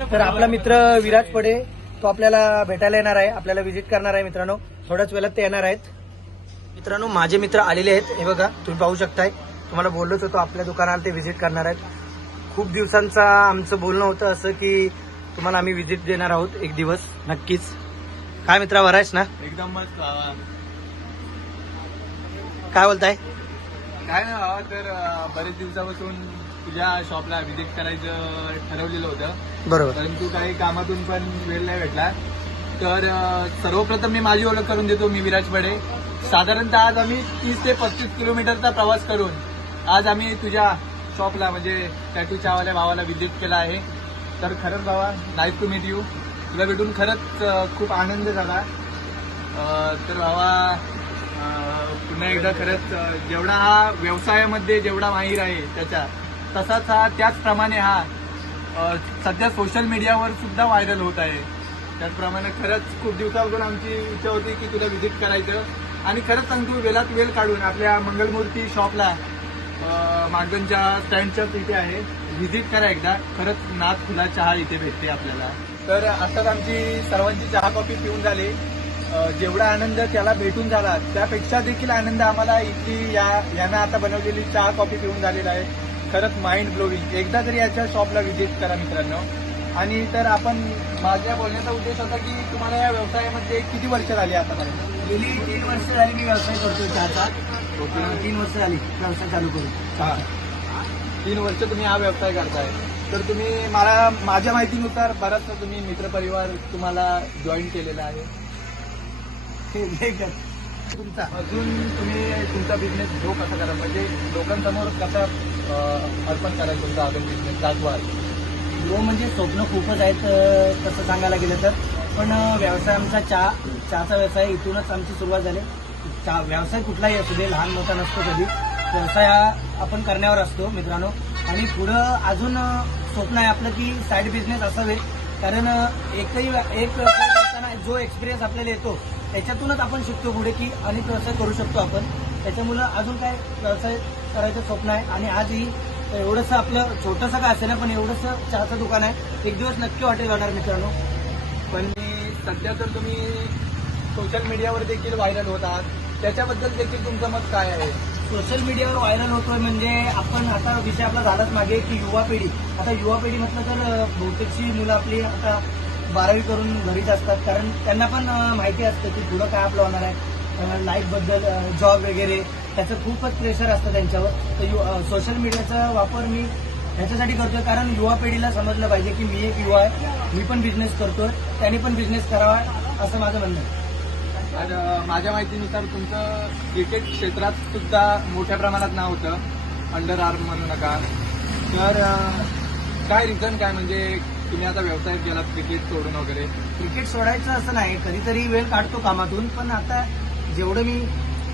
तर आपला मित्र विराज पडे तो आपल्याला भेटायला येणार आहे आपल्याला व्हिजिट करणार आहे मित्रांनो. थोड्याच वेळात ते येणार आहेत. मित्रांनो माझे मित्र आलेले आहेत. हे बघा तुम्ही पाहू शकताय. तुम्हाला बोललोच होतो आपल्या दुकानाला ते व्हिजिट करणार आहेत. खूप दिवसांचा आमचं बोलणं होतं असं की तुम्हाला आम्ही व्हिजिट देणार आहोत एक दिवस नक्कीच. काय मित्रा आहेस ना? एकदम मस्त काय बोलताय? काय ना तर बरेच दिवसापासून तुझ्या शॉपला व्हिजिट करायचं ठरवलेलं होतं. बरोबर. परंतु काही कामातून पण वेळ नाही भेटला. तर सर्वप्रथम मी माझी ओळख करून देतो मी विराज बडे. साधारणतः आज आम्ही तीस ते पस्तीस किलोमीटरचा प्रवास करून आज आम्ही तुझ्या शॉपला म्हणजे टॅटू चहावाल्या भावाला व्हिजिट केला आहे. तर खरंच बाबा नाईस टू मीट यू तुला भेटून खरंच खूप आनंद झाला. तर बाबा अं, पुन्हा एकदा खरंच जेवढा हा व्यवसायामध्ये जेवढा माहीर आहे त्याच्या तसाच हा त्याचप्रमाणे हा सध्या सोशल मीडियावर सुद्धा व्हायरल होत आहे. त्याचप्रमाणे खरंच खूप दिवसापासून आमची इच्छा होती की तुला व्हिजिट करायचं. आणि खरंच सांगतो वेळात वेळ काढून आपल्या मंगलमूर्ती शॉपला मागणच्या स्टँडच्या तिथे आहे. व्हिजिट करा एकदा. खरंच नाथ खुला चहा इथे भेटते आपल्याला. तर आताच आमची सर्वांची चहा कॉफी पिऊन झाली. जेवढा आनंद त्याला भेटून झाला त्यापेक्षा देखील आनंद आम्हाला इथली या यानं आता बनवलेली चहा कॉफी पिऊन झालेला आहे. खरंच माइंड ब्लोविंग एकदा तरी याच्या शॉपला व्हिजिट करा मित्रांनो. आणि तर आपण माझ्या बोलण्याचा उद्देश होता की तुम्हाला या व्यवसायामध्ये किती वर्ष झाली आतापर्यंत? गेली तीन वर्ष झाली मी व्यवसाय करतोय चहाचा. तीन वर्ष झाली व्यवसाय चालू करून. हा. तीन वर्ष तुम्ही हा व्यवसाय करताय. तर तुम्ही मला माझ्या माहितीनुसार बराचसा तुम्ही मित्रपरिवार तुम्हाला जॉईन केलेला आहे. तुमचा? अजून तुम्ही तुमचा बिझनेस ग्रो कसा करा म्हणजे लोकांसमोर कसा अर्पण करायचा तुमचा अजून बिझनेस दाखवाल ग्रो म्हणजे स्वप्न खूपच आहेत तसं सांगायला गेलं तर. पण व्यवसाय आमचा चहा चहाचा व्यवसाय इथूनच आमची सुरुवात झाली. चहा व्यवसाय कुठलाही असू दे लहान मोठा नसतो कधी. व्यवसाय हा आपण करण्यावर असतो मित्रांनो. आणि पुढं अजून स्वप्न आहे आपलं की साईड बिझनेस असावे. कारण एकही एक व्यवसाय करताना जो एक्सपिरियन्स आपल्याला येतो त्याच्यातूनच आपण शिकतो पुढे की अनेक व्यवसाय करू शकतो आपण. त्याच्यामुळं अजून काय व्यवसाय करायचं स्वप्न आहे. आणि आजही एवढंसं आपलं छोटंसं काय असेल ना पण एवढंसं चहाचं दुकान आहे. एक दिवस नक्की हॉटेल होणार मित्रांनो. पण मी सध्या तर तुम्ही सोशल मीडियावर देखील व्हायरल होत आहात. त्याच्याबद्दल देखील तुमचं मत काय आहे? सोशल मीडियावर व्हायरल होतोय म्हणजे आपण आता विषय आपला झालाच मागे की युवा पिढी. आता युवा पिढी म्हटलं तर बहुतेकशी मुलं आपली आता बारावी करून घरीच असतात. कारण त्यांना पण माहिती असतं की पुढं काय आपलं होणार आहे. लाईफबद्दल जॉब वगैरे. त्याचं खूपच प्रेशर असतं त्यांच्यावर. तर सोशल मीडियाचा वापर मी ह्याच्यासाठी करतोय. कारण युवा पिढीला समजलं पाहिजे की मी एक युवा आहे. मी पण बिझनेस करतोय. त्यांनी पण बिझनेस करावा असं माझं म्हणणं आहे. आणि माझ्या माहितीनुसार तुमचं क्रिकेट क्षेत्रात सुद्धा मोठ्या प्रमाणात नाव होतं. अंडर आर्म म्हणू नका. तर काय रिझन काय म्हणजे तुम्ही आता व्यवसाय केला क्रिकेट सोडून वगैरे? क्रिकेट सोडायचं असं नाही. कधीतरी वेळ काढतो कामातून पण आता जेवढं मी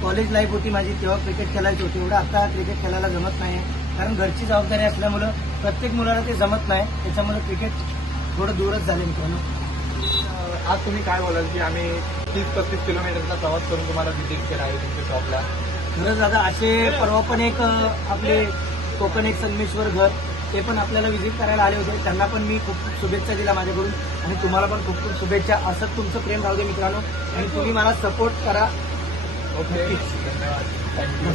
कॉलेज लाईफ होती माझी तेव्हा क्रिकेट खेळायची. होती एवढं आता क्रिकेट खेळायला जमत नाही. कारण घरची जबाबदारी असल्यामुळं प्रत्येक मुलाला ते जमत नाही. त्याच्यामुळे क्रिकेट थोडं दूरच झाले मित्रांनो. आज तुम्ही काय बोलाल की आम्ही तीस पस्तीस किलोमीटरचा प्रवास करून तुम्हाला व्हिजिट केला आहे तुमच्या शॉपला खरंच दादा असे परवा पण एक आपले कोकण एक संगमेश्वर घर ते पण आपल्याला व्हिजिट करायला आले होते. त्यांना पण मी खूप खूप शुभेच्छा दिल्या माझ्याकडून. आणि तुम्हाला पण खूप खूप शुभेच्छा. असंच तुमचं प्रेम राहू दे मित्रांनो. आणि तुम्ही मला सपोर्ट करा. ओके धन्यवाद. थँक्यू